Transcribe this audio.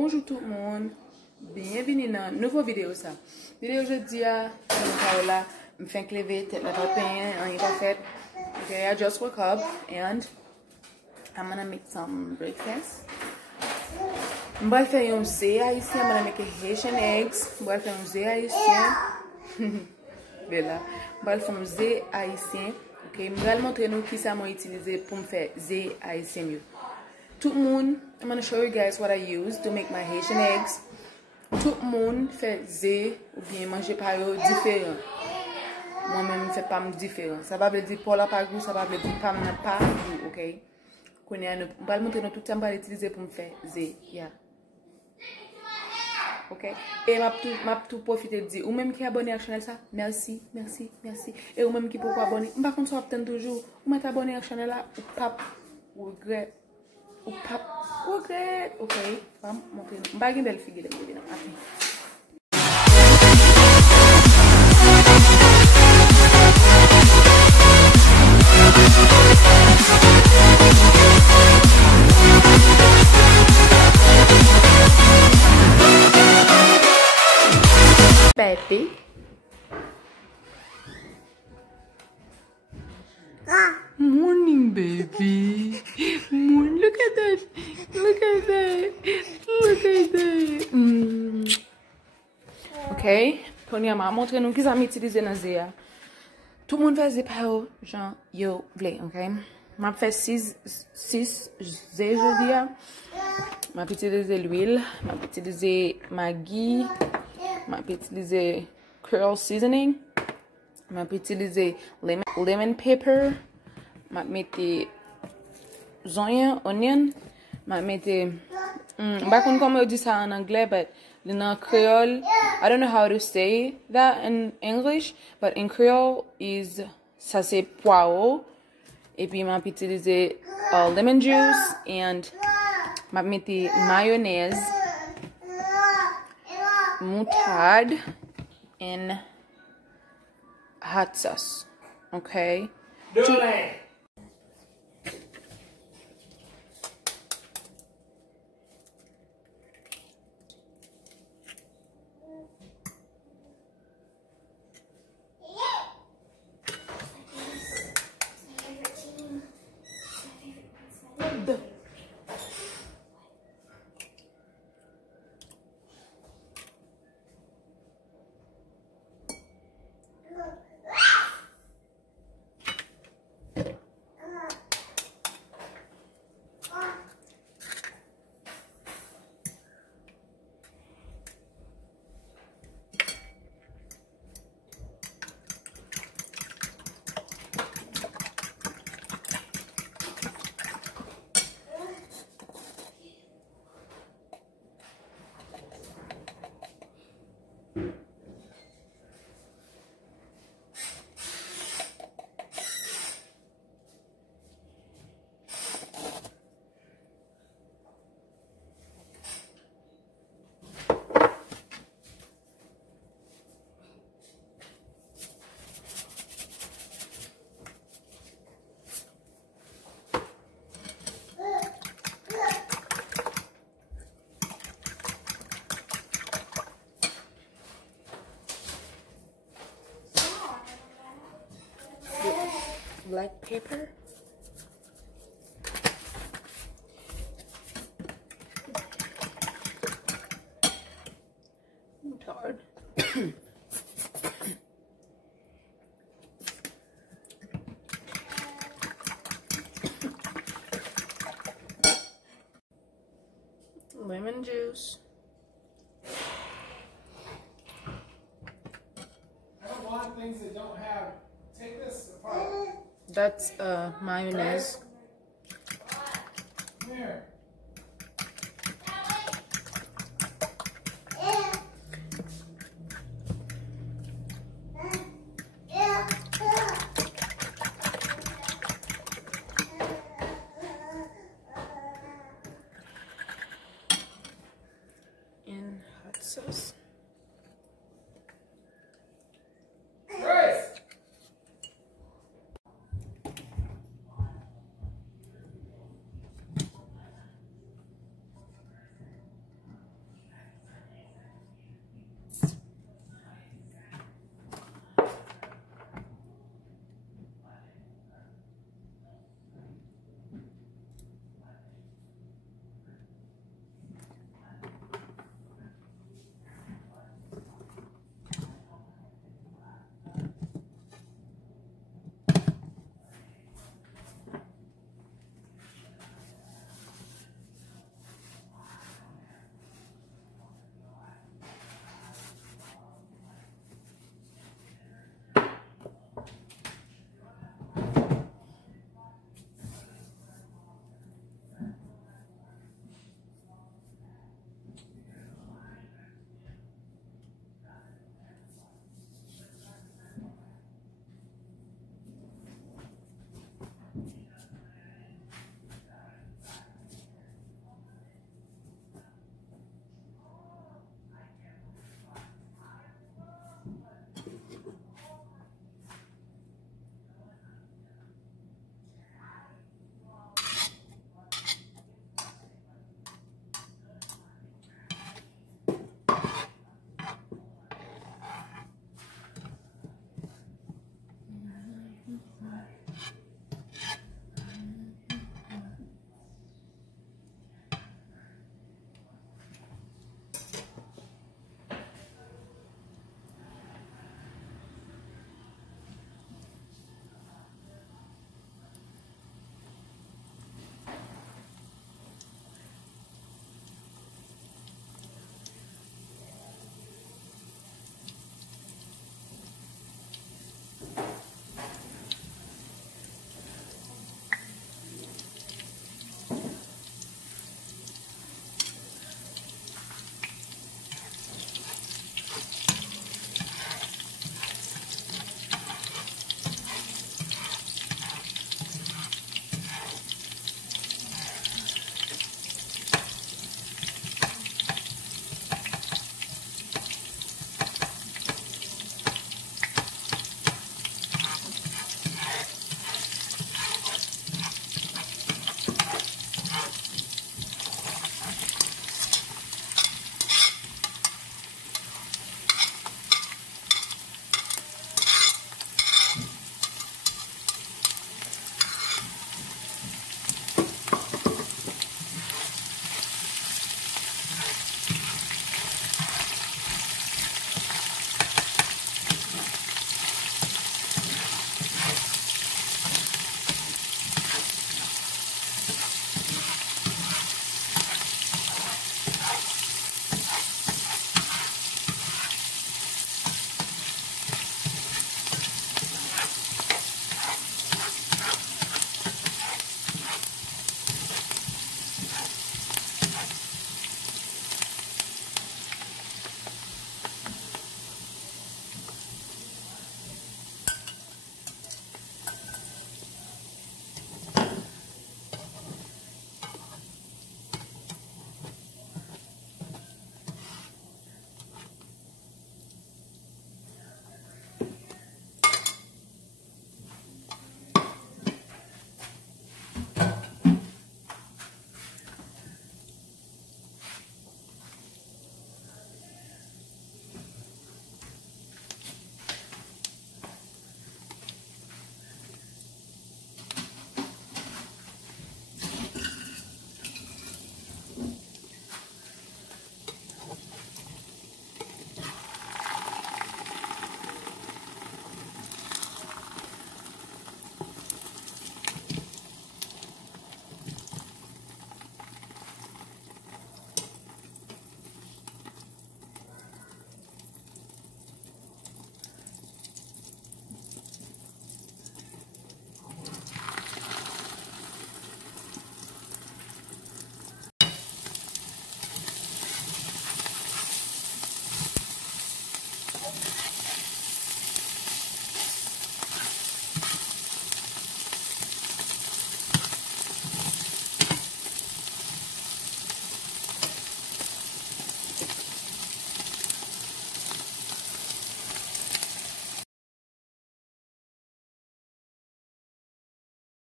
Bonjour tout le monde, bienvenue dans une nouvelle vidéo ça. Vidéo aujourd'hui, je me fais lever, tête la pain, on est pas fait. Okay, I just woke up and I'm gonna make some breakfast. Je vais faire un zé haïtien, I'm gonna make Haitian eggs. Je vais faire un zé haïtien. Bella. Je vais faire un zé haïtien. Okay, je vais montrer nous qui ça m'a utilisé pour me faire zé haïtien. Tout le monde, I'm going to show you guys what I use to make my Haitian eggs. Tout le monde fait zé ou bien manger par eux différent. Moi-même, je fais pas différent. Ça va veut dire pour la pas goût, ça va veut dire pas goût, ok? Je vais montrer tout le temps pour utiliser pour me faire zé. Yeah. Ok? Et m'a tout profiter de dire, ou même qui est abonné à la chaîne, ça, merci, merci, merci. Et ou même qui peut abonner, je ne sais pas si vous toujours, ou m'être abonné à la chaîne là, ou pas, ou regret. Ou pas, regret. Ok? Je vais montrer. Je vais regarder le figure de mon vidéo. Baby. Morning, baby. Morning. Look at that. Look at that. Look at that. Ok. Premièrement, montrez-nous qui ça m'utilise dans Zéa. Tout le monde fait zé par eux, genre, yo, vle, ok? Je fais 6 zé aujourd'hui. Je vais utiliser l'huile. Je vais utiliser Maggi. Je vais utiliser curl seasoning. Je vais utiliser lemon pepper. Je vais mettre onion. Je vais mettre, je ne sais pas comment on dit ça en anglais, but in Creole, I don't know how to say that in English, but in Creole is ça c'est poireau. Et puis je vais utiliser lemon juice and je vais mettre mayonnaise, moutarde, and hot sauce. Okay? Black pepper. Moutarde. Lemon juice. I don't want things that don't have. Take this apart. That's mayonnaise. Come here.